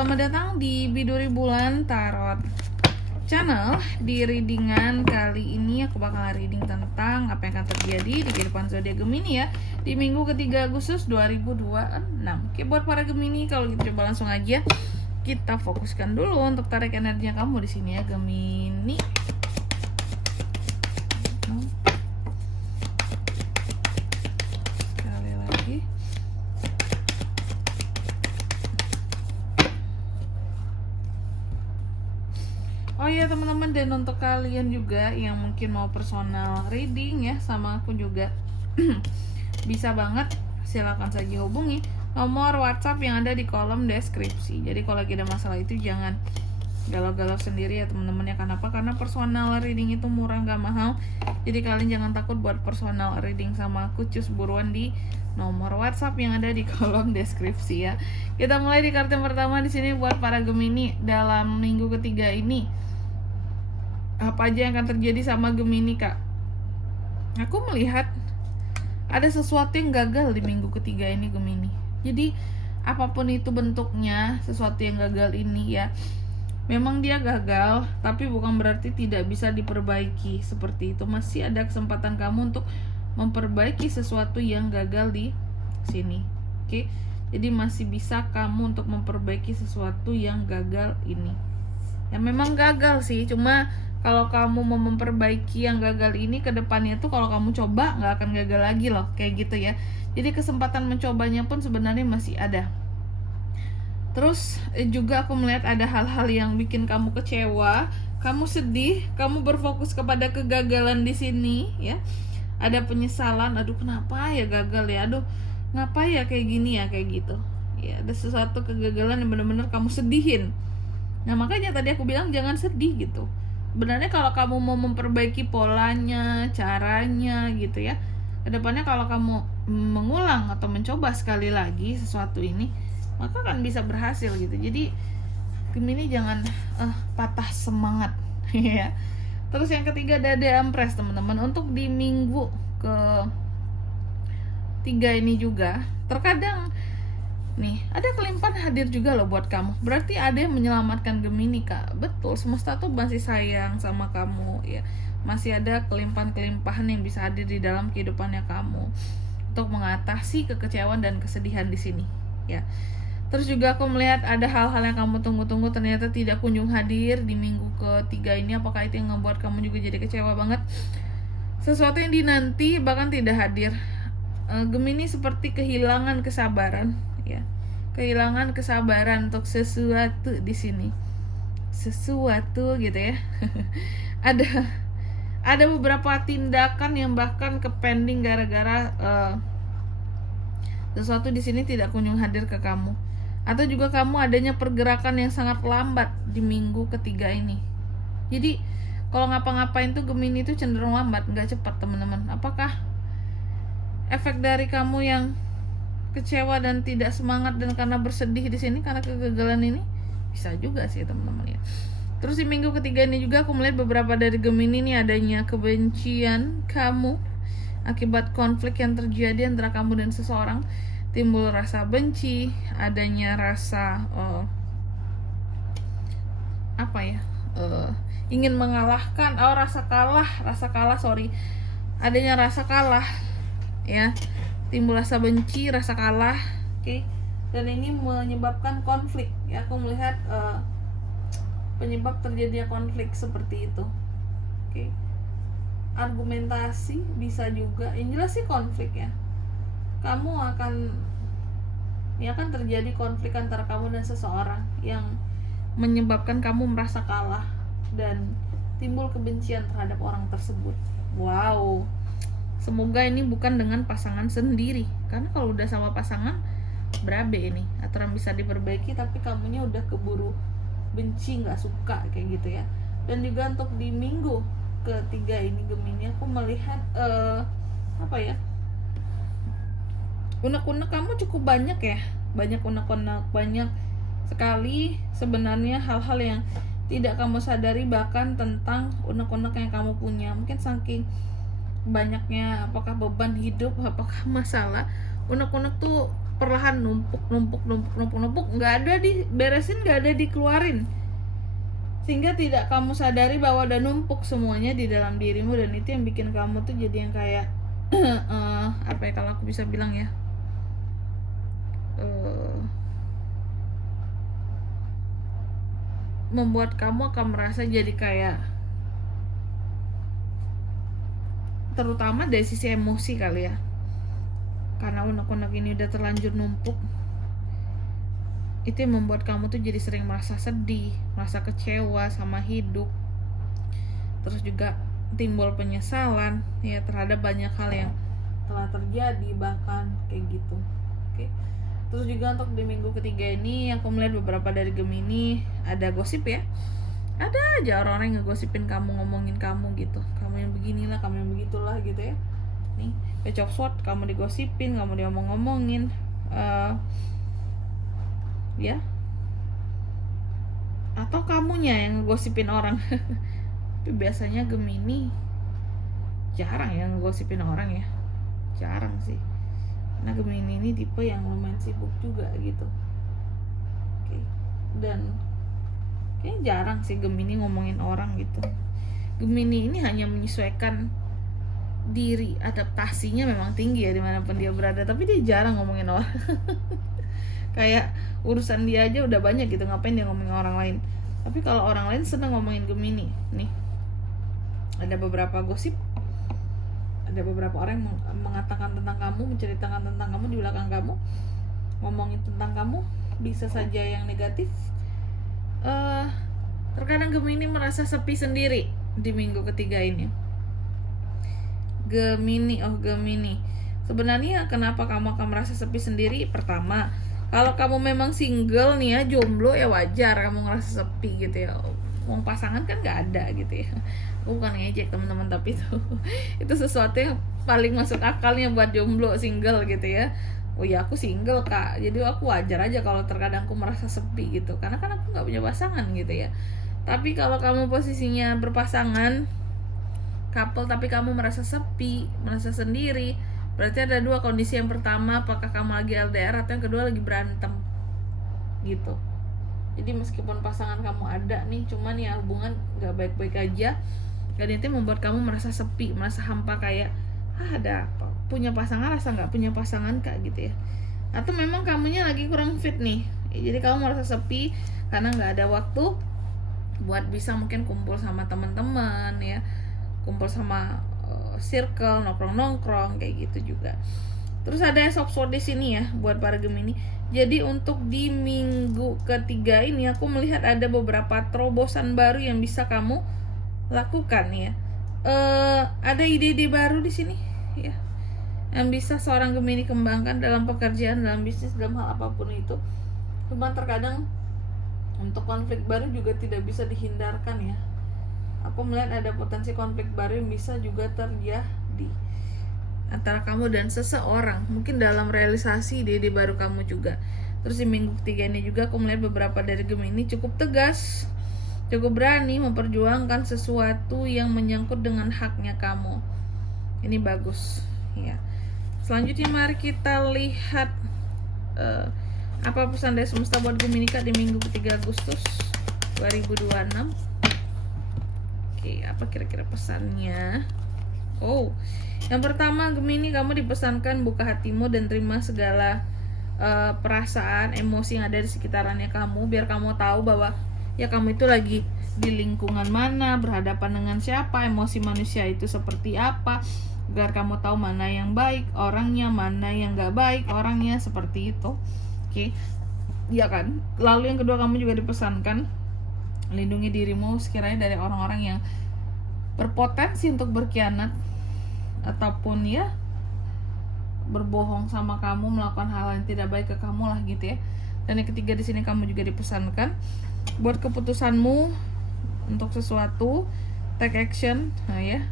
selamat datang di Biduri Bulan Tarot Channel. Di readingan kali ini aku bakal reading tentang apa yang akan terjadi di kehidupan zodiak Gemini ya di minggu ketiga Agustus 2026. Oke, buat para Gemini, kalau gitu coba langsung aja kita fokuskan dulu untuk tarik energinya kamu di sini ya Gemini. Sekali lagi. Oh iya teman-teman, dan untuk kalian juga yang mungkin mau personal reading ya sama aku juga bisa banget, silakan saja hubungi nomor WhatsApp yang ada di kolom deskripsi. Jadi kalau lagi ada masalah itu jangan galau-galau sendiri ya teman-teman ya. Kenapa? Karena personal reading itu murah, nggak mahal. Jadi kalian jangan takut buat personal reading sama aku, cus buruan di nomor WhatsApp yang ada di kolom deskripsi ya. Kita mulai di kartu yang pertama di sini buat para Gemini dalam minggu ketiga ini. Apa aja yang akan terjadi sama Gemini, Kak? Aku melihat ada sesuatu yang gagal di minggu ketiga ini Gemini. Jadi apapun itu bentuknya, sesuatu yang gagal ini ya, memang dia gagal, tapi bukan berarti tidak bisa diperbaiki. Seperti itu, masih ada kesempatan kamu untuk memperbaiki sesuatu yang gagal di sini. Oke, jadi masih bisa kamu untuk memperbaiki sesuatu yang gagal ini. Ya memang gagal sih, cuma kalau kamu mau memperbaiki yang gagal ini ke depannya tuh, kalau kamu coba nggak akan gagal lagi loh, kayak gitu ya. Jadi kesempatan mencobanya pun sebenarnya masih ada. Terus juga aku melihat ada hal-hal yang bikin kamu kecewa, kamu sedih, kamu berfokus kepada kegagalan di sini ya. Ada penyesalan, aduh kenapa ya gagal ya, aduh ngapa ya kayak gini ya, kayak gitu. Ya ada sesuatu kegagalan yang benar-benar kamu sedihin. Nah makanya tadi aku bilang jangan sedih gitu. Sebenarnya kalau kamu mau memperbaiki polanya, caranya gitu ya, kedepannya kalau kamu mengulang atau mencoba sekali lagi sesuatu ini, maka akan bisa berhasil gitu. Jadi Gemini jangan patah semangat ya. Terus yang ketiga ada The Empress teman-teman. Untuk di minggu ke tiga ini juga terkadang nih ada kelimpahan hadir juga loh buat kamu. Berarti ada yang menyelamatkan Gemini, Kak. Betul, semesta tuh masih sayang sama kamu ya. Masih ada kelimpahan-kelimpahan yang bisa hadir di dalam kehidupannya kamu untuk mengatasi kekecewaan dan kesedihan di sini ya. Terus juga aku melihat ada hal-hal yang kamu tunggu-tunggu ternyata tidak kunjung hadir di minggu ketiga ini. Apakah itu yang membuat kamu juga jadi kecewa banget? Sesuatu yang dinanti bahkan tidak hadir. Gemini seperti kehilangan kesabaran ya. Kehilangan kesabaran untuk sesuatu di sini. Sesuatu gitu ya. ada beberapa tindakan yang bahkan kepending gara-gara sesuatu di sini tidak kunjung hadir ke kamu. Atau juga kamu adanya pergerakan yang sangat lambat di minggu ketiga ini. Jadi kalau ngapa-ngapain tuh Gemini itu cenderung lambat, nggak cepat teman-teman. Apakah efek dari kamu yang kecewa dan tidak semangat dan karena bersedih di sini karena kegagalan ini? Bisa juga sih teman-teman ya. Terus di minggu ketiga ini juga aku melihat beberapa dari Gemini ini adanya kebencian kamu akibat konflik yang terjadi antara kamu dan seseorang. Timbul rasa benci, adanya rasa ingin mengalahkan, rasa kalah, adanya rasa kalah ya. Timbul rasa benci, rasa kalah, oke. Dan ini menyebabkan konflik ya. Aku melihat penyebab terjadinya konflik seperti itu, oke. Argumentasi bisa juga, yang jelas sih konflik ya. Kamu akan terjadi konflik antara kamu dan seseorang yang menyebabkan kamu merasa kalah dan timbul kebencian terhadap orang tersebut. Wow. Semoga ini bukan dengan pasangan sendiri, karena kalau udah sama pasangan berabe ini, aturan bisa diperbaiki tapi kamunya udah keburu benci, nggak suka kayak gitu ya. Dan juga untuk di minggu ketiga ini Gemini, aku melihat unek-unek kamu cukup banyak ya, banyak unek-unek, banyak sekali sebenarnya hal-hal yang tidak kamu sadari bahkan tentang unek-unek yang kamu punya. Mungkin saking banyaknya, apakah beban hidup, apakah masalah, unek-unek tuh perlahan numpuk, nggak ada diberesin, nggak ada dikeluarin, sehingga tidak kamu sadari bahwa ada numpuk semuanya di dalam dirimu. Dan itu yang bikin kamu tuh jadi yang kayak apa ya, kalau aku bisa bilang ya, membuat kamu akan merasa jadi kayak, terutama dari sisi emosi kali ya, karena unek-unek ini udah terlanjur numpuk. Itu yang membuat kamu tuh jadi sering merasa sedih, merasa kecewa sama hidup, terus juga timbul penyesalan ya terhadap banyak hal yang telah terjadi bahkan kayak gitu. Oke. Terus juga untuk di minggu ketiga ini aku melihat beberapa dari Gemini ada gosip ya. Ada aja orang-orang yang ngegosipin kamu, ngomongin kamu gitu. Kamu yang beginilah, kamu yang begitulah gitu ya. Nih, Page of Swords, kamu digosipin, kamu diomong-ngomongin. Ya. Atau kamunya yang ngegosipin orang. Tapi biasanya Gemini jarang yang ngegosipin orang ya. Jarang sih. Nah, Gemini ini tipe yang lumayan sibuk juga gitu. Oke. Dan kayaknya jarang sih Gemini ngomongin orang gitu. Gemini ini hanya menyesuaikan diri, adaptasinya memang tinggi ya dimanapun dia berada, tapi dia jarang ngomongin orang. Kayak urusan dia aja udah banyak gitu, ngapain dia ngomongin orang lain. Tapi kalau orang lain seneng ngomongin Gemini. Nih, ada beberapa gosip, ada beberapa orang yang mengatakan tentang kamu, menceritakan tentang kamu di belakang kamu, ngomongin tentang kamu, bisa saja yang negatif. Terkadang Gemini merasa sepi sendiri di minggu ketiga ini. Gemini. Sebenarnya kenapa kamu akan merasa sepi sendiri? Pertama, kalau kamu memang single nih ya, jomblo ya wajar kamu ngerasa sepi gitu ya. Wong pasangan kan nggak ada gitu ya. Aku bukan ngejek teman-teman, tapi itu sesuatu yang paling masuk akalnya buat jomblo single gitu ya. Oh ya, aku single kak, jadi aku wajar aja kalau terkadang aku merasa sepi gitu, karena kan aku nggak punya pasangan gitu ya. Tapi kalau kamu posisinya berpasangan, couple, tapi kamu merasa sepi, merasa sendiri, berarti ada dua kondisi. Yang pertama, apakah kamu lagi LDR, atau yang kedua lagi berantem gitu. Jadi meskipun pasangan kamu ada nih, cuman ya hubungan gak baik-baik aja, dan itu membuat kamu merasa sepi, merasa hampa, kayak ada apa, punya pasangan rasa gak punya pasangan kak gitu ya. Atau memang kamunya lagi kurang fit nih, jadi kamu merasa sepi karena gak ada waktu buat bisa mungkin kumpul sama teman-teman ya, kumpul sama circle, nongkrong kayak gitu juga. Terus ada Ace of Swords di sini ya buat para Gemini. Jadi untuk di minggu ketiga ini aku melihat ada beberapa terobosan baru yang bisa kamu lakukan ya. Ada ide-ide baru di sini ya, yang bisa seorang Gemini kembangkan dalam pekerjaan, dalam bisnis, dalam hal apapun itu. Cuman terkadang untuk konflik baru juga tidak bisa dihindarkan ya. Aku melihat ada potensi konflik baru yang bisa juga terjadi antara kamu dan seseorang, mungkin dalam realisasi ide-ide baru kamu juga. Terus di minggu ketiga ini juga aku melihat beberapa dari Gemini cukup tegas, cukup berani memperjuangkan sesuatu yang menyangkut dengan haknya kamu. Ini bagus ya. Selanjutnya mari kita lihat apa pesan dari semesta buat Gemini Kak di minggu ketiga Agustus 2026. Oke, apa kira-kira pesannya? Oh, yang pertama Gemini, kamu dipesankan buka hatimu dan terima segala perasaan, emosi yang ada di sekitarannya kamu, biar kamu tahu bahwa ya kamu itu lagi di lingkungan mana, berhadapan dengan siapa, emosi manusia itu seperti apa, agar kamu tahu mana yang baik orangnya, mana yang gak baik orangnya, seperti itu. Oke, ya kan. Lalu yang kedua, kamu juga dipesankan lindungi dirimu sekiranya dari orang-orang yang berpotensi untuk berkhianat ataupun ya berbohong sama kamu, melakukan hal yang tidak baik ke kamu lah gitu ya. Dan yang ketiga di sini kamu juga dipesankan buat keputusanmu untuk sesuatu, take action, nah ya,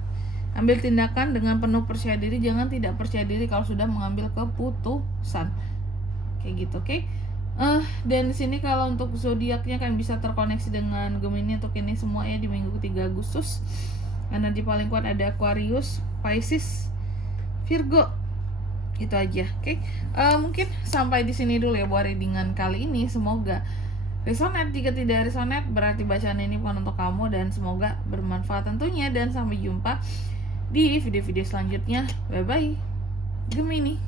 ambil tindakan dengan penuh percaya diri, jangan tidak percaya diri kalau sudah mengambil keputusan kayak gitu. Oke. Dan di sini kalau untuk zodiaknya kan bisa terkoneksi dengan Gemini untuk ini semua ya di minggu ketiga Agustus. Energi paling kuat ada Aquarius, Pisces, Virgo, Itu aja, oke. Mungkin sampai di sini dulu ya buat readingan kali ini. Semoga resonate. Jika tidak resonate, berarti bacaan ini bukan untuk kamu, dan semoga bermanfaat tentunya. Dan sampai jumpa di video-video selanjutnya. Bye bye, Gemini.